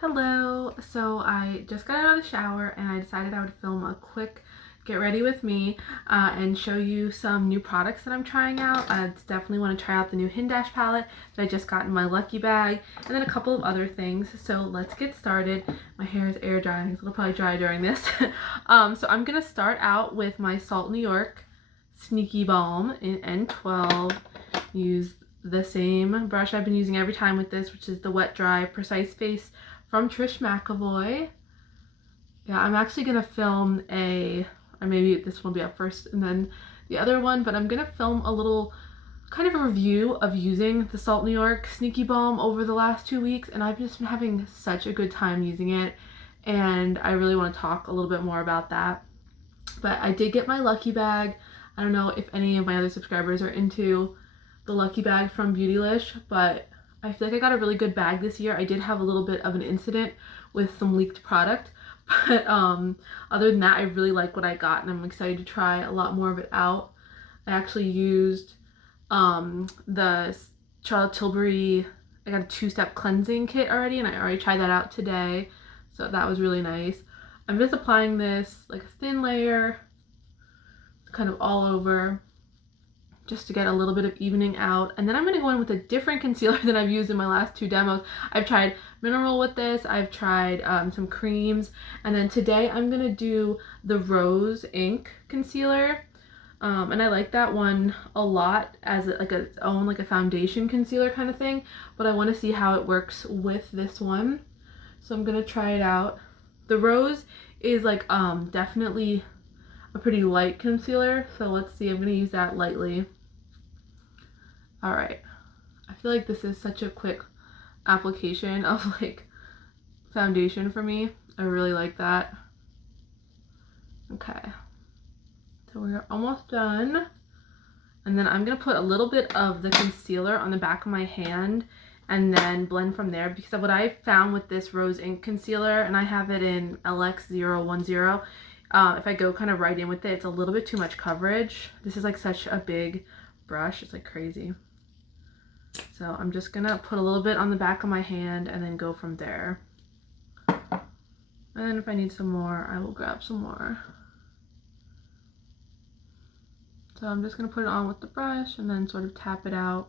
Hello. So I just got out of the shower and I decided I would film a quick get ready with me and show you some new products that I'm trying out. I definitely want to try out the new Hindash palette that I just got in my lucky bag, and then a couple of other things. So let's get started. My hair is air drying, so it'll probably dry during this. So I'm gonna start out with my Salt New York Sneaky Balm in N12. Use the same brush I've been using every time with this, which is the Wet Dry Precise Face from Trish McAvoy. Yeah, I'm actually gonna film or maybe this will be up first and then the other one, but I'm gonna film a little kind of a review of using the Salt New York Sneaky Balm over the last 2 weeks, and I've just been having such a good time using it, and I really want to talk a little bit more about that. But I did get my lucky bag. I don't know if any of my other subscribers are into the lucky bag from Beautylish, but I feel like I got a really good bag this year. I did have a little bit of an incident with some leaked product, but other than that, I really like what I got, and I'm excited to try a lot more of it out. I actually used the Charlotte Tilbury, I got a 2-step cleansing kit already, and I already tried that out today, so that was really nice. I'm just applying this like a thin layer, kind of all over, just to get a little bit of evening out. And then I'm going to go in with a different concealer than I've used in my last 2 demos. I've tried mineral with this, I've tried some creams, and then today I'm going to do the Rose Ink concealer. And I like that one a lot as its own like a foundation concealer kind of thing, but I want to see how it works with this one. So I'm going to try it out. The Rose is like definitely a pretty light concealer, so let's see. I'm going to use that lightly. Alright, I feel like this is such a quick application of like foundation for me. I really like that. Okay, so we're almost done. And then I'm going to put a little bit of the concealer on the back of my hand and then blend from there, because what I found with this Rose Ink concealer, and I have it in LX010, if I go kind of right in with it, it's a little bit too much coverage. This is like such a big brush, it's like crazy. So I'm just gonna put a little bit on the back of my hand and then go from there. And then if I need some more, I will grab some more. So I'm just gonna put it on with the brush and then sort of tap it out.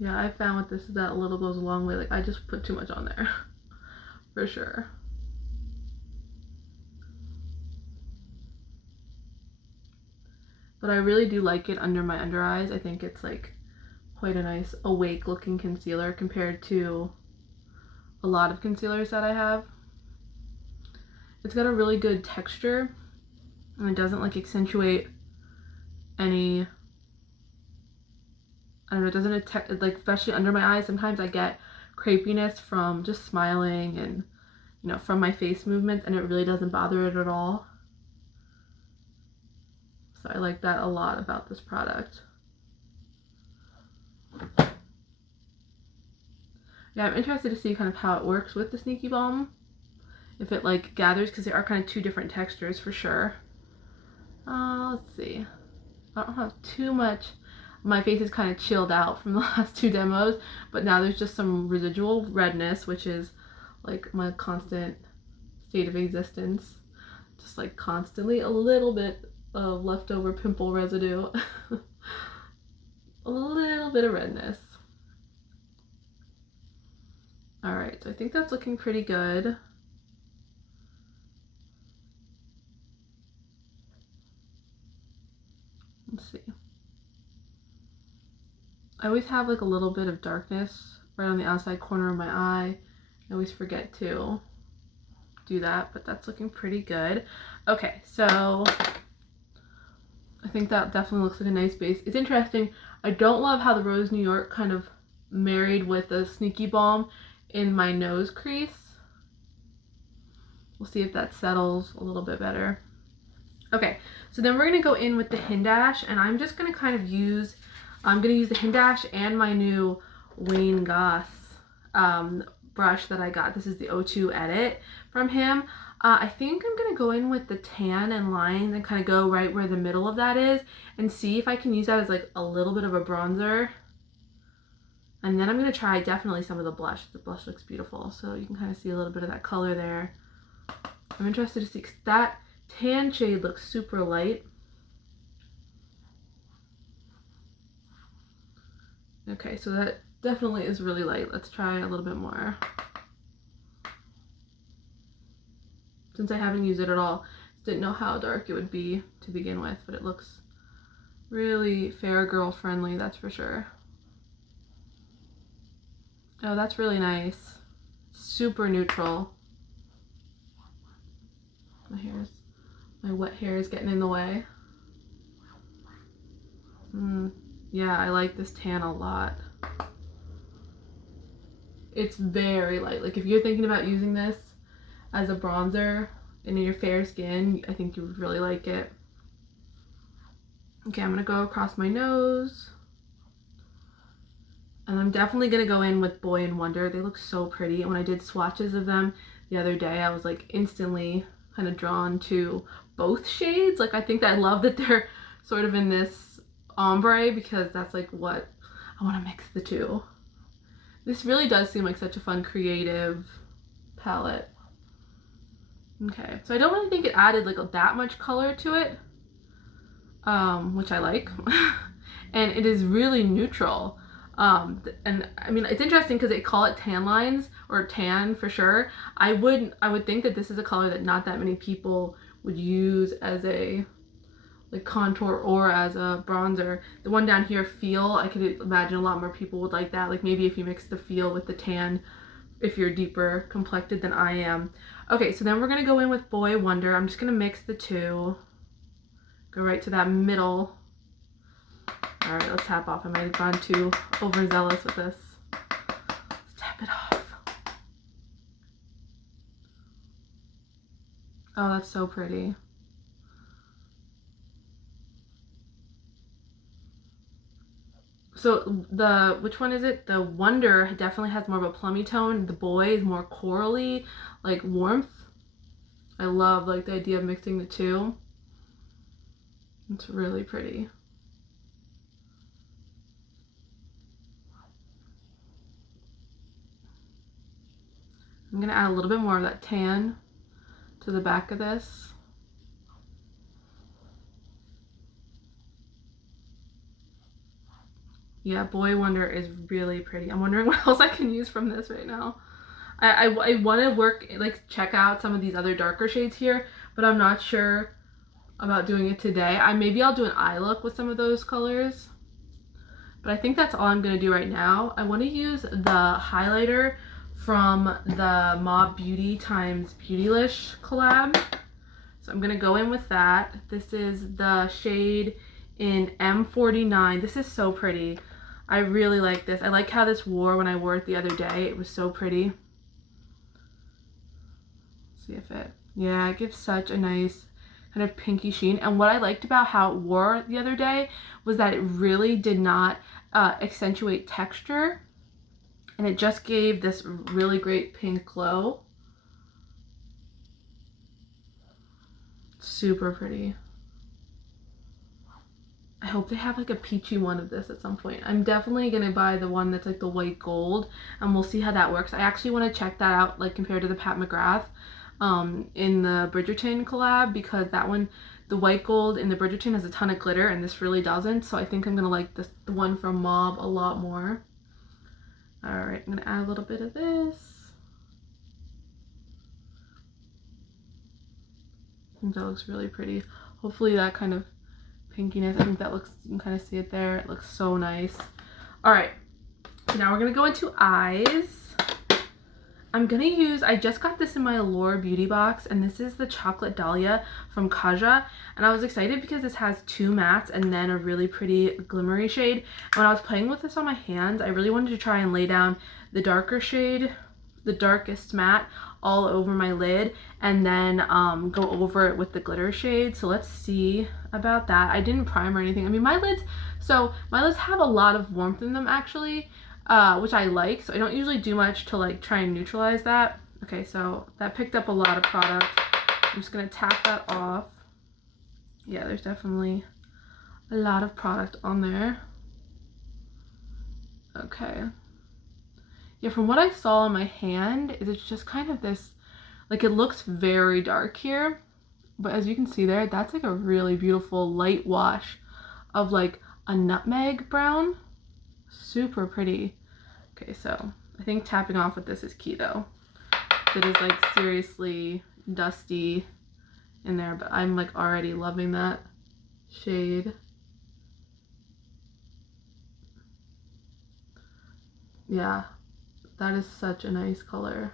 Yeah, I found with this that a little goes a long way. Like, I just put too much on there for sure. But I really do like it under my under eyes. I think it's like quite a nice awake looking concealer compared to a lot of concealers that I have. It's got a really good texture, and it doesn't like accentuate any, I don't know, it doesn't like, especially under my eyes, sometimes I get crepiness from just smiling and, you know, from my face movements, and it really doesn't bother it at all. So I like that a lot about this product. Yeah, I'm interested to see kind of how it works with the Sneaky Balm. If it like gathers, because they are kind of 2 different textures for sure. Let's see. I don't have too much. My face is kind of chilled out from the last 2 demos, but now there's just some residual redness, which is like my constant state of existence. Just like constantly a little bit of leftover pimple residue. A little bit of redness. Alright, so I think that's looking pretty good. Let's see. I always have like a little bit of darkness right on the outside corner of my eye. I always forget to do that, but that's looking pretty good. Okay, so I think that definitely looks like a nice base. It's interesting. I don't love how the Rose New York kind of married with the Sneaky Balm in my nose crease. We'll see if that settles a little bit better. Okay, so then we're going to go in with the Hindash, and I'm just going to kind of use, I'm going to use the Hindash and my new Goss brush that I got. This is the O2 Edit from him. I think I'm going to go in with the tan and lines and kind of go right where the middle of that is and see if I can use that as like a little bit of a bronzer. And then I'm going to try definitely some of the blush. The blush looks beautiful, so you can kind of see a little bit of that color there. I'm interested to see, because that tan shade looks super light. Okay, so that definitely is really light. Let's try a little bit more. Since I haven't used it at all, didn't know how dark it would be to begin with, but it looks really fair girl friendly, that's for sure. Oh, that's really nice. Super neutral. My wet hair is getting in the way. Yeah, I like this tan a lot. It's very light. Like if you're thinking about using this as a bronzer and in your fair skin, I think you would really like it. Okay, I'm gonna go across my nose. And I'm definitely gonna go in with Boy and Wonder. They look so pretty. And when I did swatches of them the other day, I was like instantly kind of drawn to both shades. Like I think that I love that they're sort of in this ombre, because that's like what I want to mix the two. This really does seem like such a fun creative palette. Okay, so I don't really think it added like that much color to it, which I like. And it is really neutral. And I mean, it's interesting because they call it tan lines, or tan for sure. I would think that this is a color that not that many people would use as a like contour or as a bronzer. The one down here, Feel, I could imagine a lot more people would like that. Like maybe if you mix the Feel with the tan, if you're deeper complected than I am. Okay, so then we're gonna go in with Boy Wonder. I'm just gonna mix the two. Go right to that middle. All right, let's tap off. I might have gone too overzealous with this. Let's tap it off. Oh, that's so pretty. So which one is it? The Wonder definitely has more of a plummy tone. The Boy is more corally, like warmth. I love like the idea of mixing the two. It's really pretty. I'm gonna add a little bit more of that tan to the back of this. Yeah, Boy Wonder is really pretty. I'm wondering what else I can use from this right now. I want to check out some of these other darker shades here, but I'm not sure about doing it today. Maybe I'll do an eye look with some of those colors, but I think that's all I'm gonna do right now. I want to use the highlighter from the Mob Beauty times Beautylish collab. So I'm gonna go in with that. This is the shade in M49. This is so pretty. I really like this. I like how this wore when I wore it the other day. It was so pretty. See if yeah, it gives such a nice kind of pinky sheen. And what I liked about how it wore the other day was that it really did not accentuate texture. And it just gave this really great pink glow. Super pretty. I hope they have like a peachy one of this at some point. I'm definitely gonna buy the one that's like the white gold, and we'll see how that works. I actually want to check that out, like compared to the Pat McGrath in the Bridgerton collab, because that one, the white gold in the Bridgerton has a ton of glitter and this really doesn't. So I think I'm gonna like the one from Mob a lot more. All right, I'm gonna add a little bit of this. I think that looks really pretty. Hopefully that kind of pinkiness, I think that looks, you can kind of see it there. It looks so nice. All right, so now we're gonna go into eyes. I'm gonna use, I just got this in my Allure beauty box, and this is the Chocolate Dahlia from Kaja. And I was excited because this has two mattes and then a really pretty glimmery shade. And when I was playing with this on my hands, I really wanted to try and lay down the darker shade, the darkest matte, all over my lid, and then go over it with the glitter shade. So let's see about that. I didn't prime or anything. I mean, my lids have a lot of warmth in them actually, which I like, so I don't usually do much to like try and neutralize that. Okay, so that picked up a lot of product. I'm just gonna tap that off. Yeah, there's definitely a lot of product on there. Okay. Yeah, from what I saw on my hand, it's just kind of this, like, it looks very dark here, but as you can see there, that's like a really beautiful light wash of like a nutmeg brown. Super pretty. Okay, so I think tapping off with this is key though. It is like seriously dusty in there, but I'm like already loving that shade. Yeah, that is such a nice color.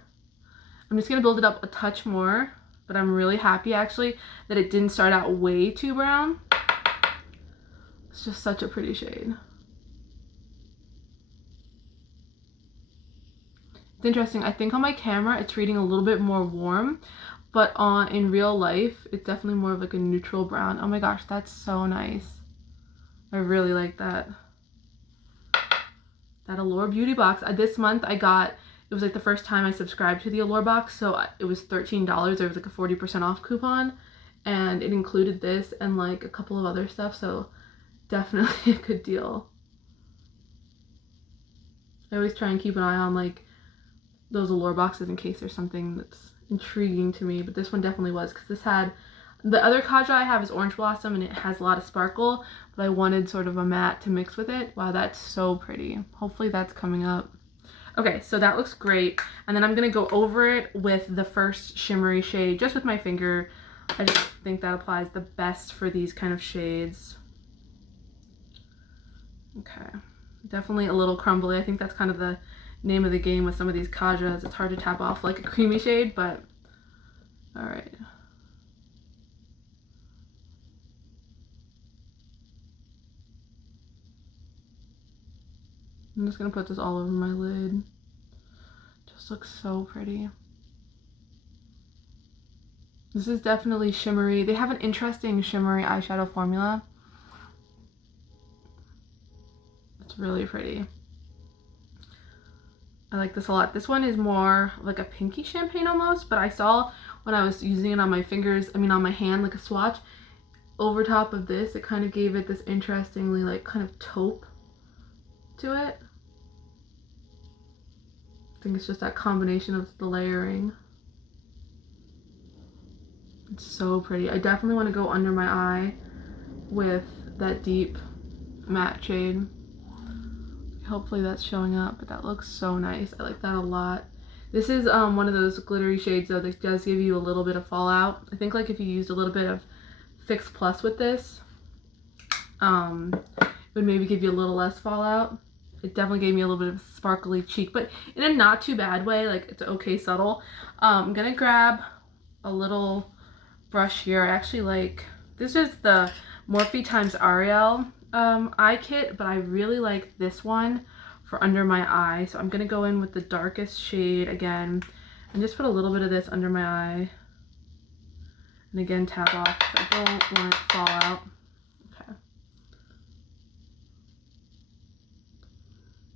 I'm just gonna build it up a touch more, but I'm really happy actually that it didn't start out way too brown. It's just such a pretty shade. It's interesting, I think on my camera it's reading a little bit more warm, but in real life it's definitely more of like a neutral brown. Oh my gosh, that's so nice. I really like that. That Allure Beauty box. This month I got, it was like the first time I subscribed to the Allure box, so it was $13. There was like a 40% off coupon, and it included this and like a couple of other stuff, so definitely a good deal. I always try and keep an eye on like those Allure boxes in case there's something that's intriguing to me, but this one definitely was, because this had, the other Kaja I have is Orange Blossom and it has a lot of sparkle, but I wanted sort of a matte to mix with it. Wow, that's so pretty. Hopefully that's coming up. Okay, so that looks great. And then I'm gonna go over it with the first shimmery shade, just with my finger. I just think that applies the best for these kind of shades. Okay, definitely a little crumbly. I think that's kind of the name of the game with some of these Kajas. It's hard to tap off like a creamy shade, but all right. I'm just gonna put this all over my lid. Just looks so pretty. This is definitely shimmery. They have an interesting shimmery eyeshadow formula. It's really pretty. I like this a lot. This one is more like a pinky champagne almost, but I saw when I was using it on my fingers, on my hand, like a swatch, over top of this, it kind of gave it this interestingly like kind of taupe to it. I think it's just that combination of the layering. It's so pretty. I definitely want to go under my eye with that deep matte shade. Hopefully that's showing up, but that looks so nice. I like that a lot. This is one of those glittery shades though that does give you a little bit of fallout. I think like if you used a little bit of Fix Plus with this, it would maybe give you a little less fallout. It definitely gave me a little bit of a sparkly cheek, but in a not too bad way. Like it's okay subtle. I'm gonna grab a little brush here. I actually like, this is the Morphe x Ariel eye kit, but I really like this one for under my eye. So I'm gonna go in with the darkest shade again and just put a little bit of this under my eye. And again, tap off because I don't want it to fall out. Okay.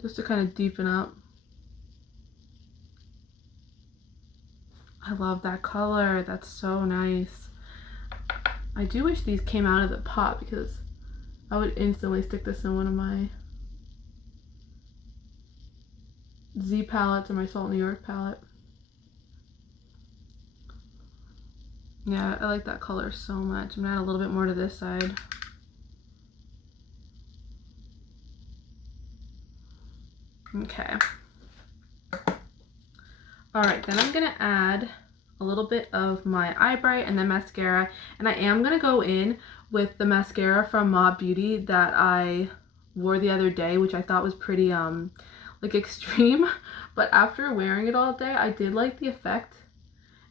Just to kind of deepen up. I love that color. That's so nice. I do wish these came out of the pot because I would instantly stick this in one of my Z palettes or my Salt New York palette. Yeah, I like that color so much. I'm gonna add a little bit more to this side. Okay. All right, then I'm gonna add a little bit of my eye bright and then mascara, and I am gonna go in with the mascara from Mob Beauty that I wore the other day, which I thought was pretty like extreme, but after wearing it all day I did like the effect.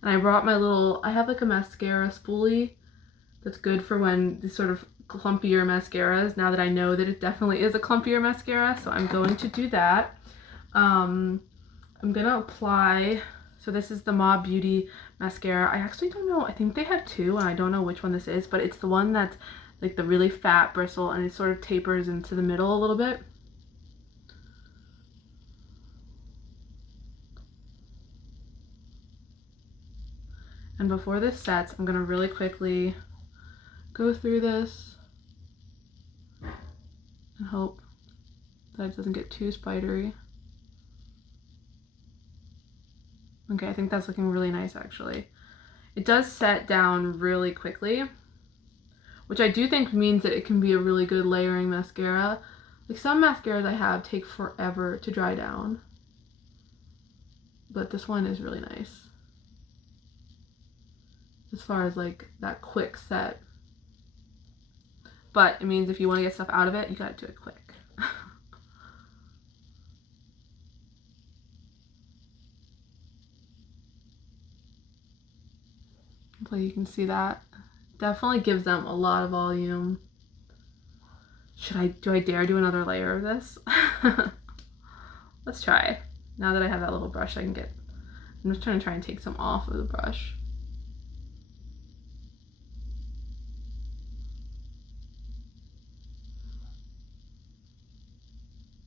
And I brought my little, I have like a mascara spoolie that's good for when these sort of clumpier mascaras, now that I know that it definitely is a clumpier mascara, so I'm going to do that. I'm gonna apply, so this is the Mob Beauty mascara. I actually don't know, I think they have two and I don't know which one this is, but it's the one that's like the really fat bristle and it sort of tapers into the middle a little bit. And before this sets, I'm gonna really quickly go through this and hope that it doesn't get too spidery. Okay, I think that's looking really nice actually. It does set down really quickly, which I do think means that it can be a really good layering mascara. Like some mascaras I have take forever to dry down, but this one is really nice as far as like that quick set. But it means if you want to get stuff out of it, you gotta do it quick. Hopefully you can see that. Definitely gives them a lot of volume. Do I dare do another layer of this? Let's try. Now that I have that little brush, I'm just trying and take some off of the brush.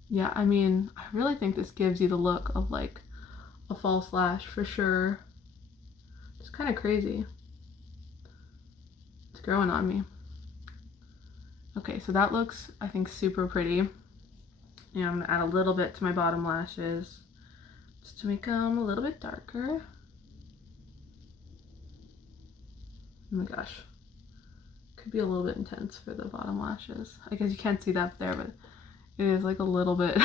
Yeah, I mean, I really think this gives you the look of like a false lash for sure. It's kind of crazy. It's growing on me. Okay, so that looks, I think, super pretty. And I'm gonna add a little bit to my bottom lashes just to make them a little bit darker. Oh my gosh. Could be a little bit intense for the bottom lashes. I guess you can't see that there, but it is like a little bit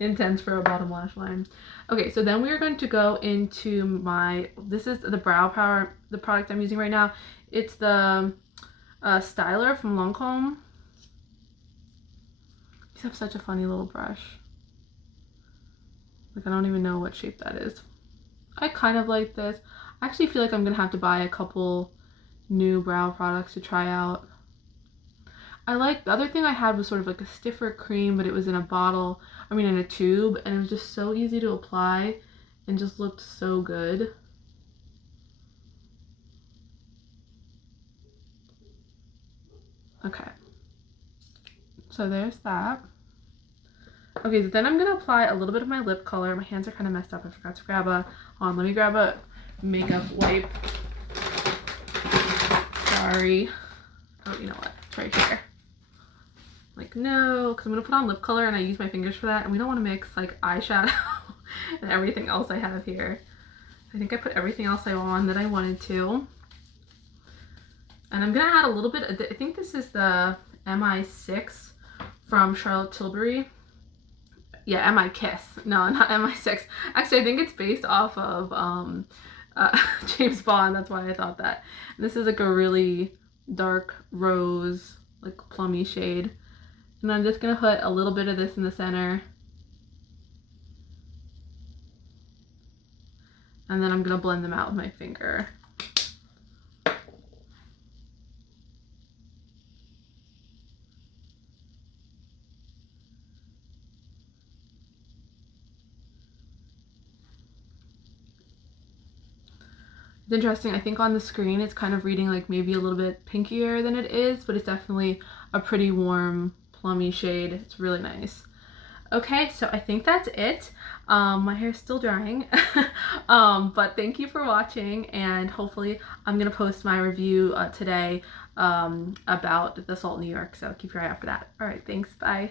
intense for a bottom lash line. Okay, so then we are going to go into this is the brow power, the product I'm using right now. It's the styler from Lancome. These have such a funny little brush. Like I don't even know what shape that is. I kind of like this. I actually feel like I'm gonna have to buy a couple new brow products to try out. The other thing I had was sort of like a stiffer cream, but it was in a bottle, in a tube, and it was just so easy to apply and just looked so good. Okay, so there's that. Okay, so then I'm gonna apply a little bit of my lip color. My hands are kind of messed up. I forgot to grab let me grab a makeup wipe. Sorry. Oh, you know what? It's right here. Like, no, because I'm gonna put on lip color and I use my fingers for that, and we don't want to mix like eyeshadow and everything else I have here. I think I put everything else on that I wanted to. And I'm gonna add a little bit of I think this is the MI6 from Charlotte Tilbury. Yeah, MI Kiss. No, not MI6. Actually, I think it's based off of James Bond. That's why I thought that. And this is like a really dark rose, like plummy shade. And I'm just gonna put a little bit of this in the center. And then I'm gonna blend them out with my finger. It's interesting, I think on the screen it's kind of reading like maybe a little bit pinkier than it is, but it's definitely a pretty warm, plummy shade. It's really nice. Okay, so I think that's it. My hair's still drying, but thank you for watching, and hopefully I'm gonna post my review today about the Salt New York, so keep your eye out for that. All right, thanks, bye.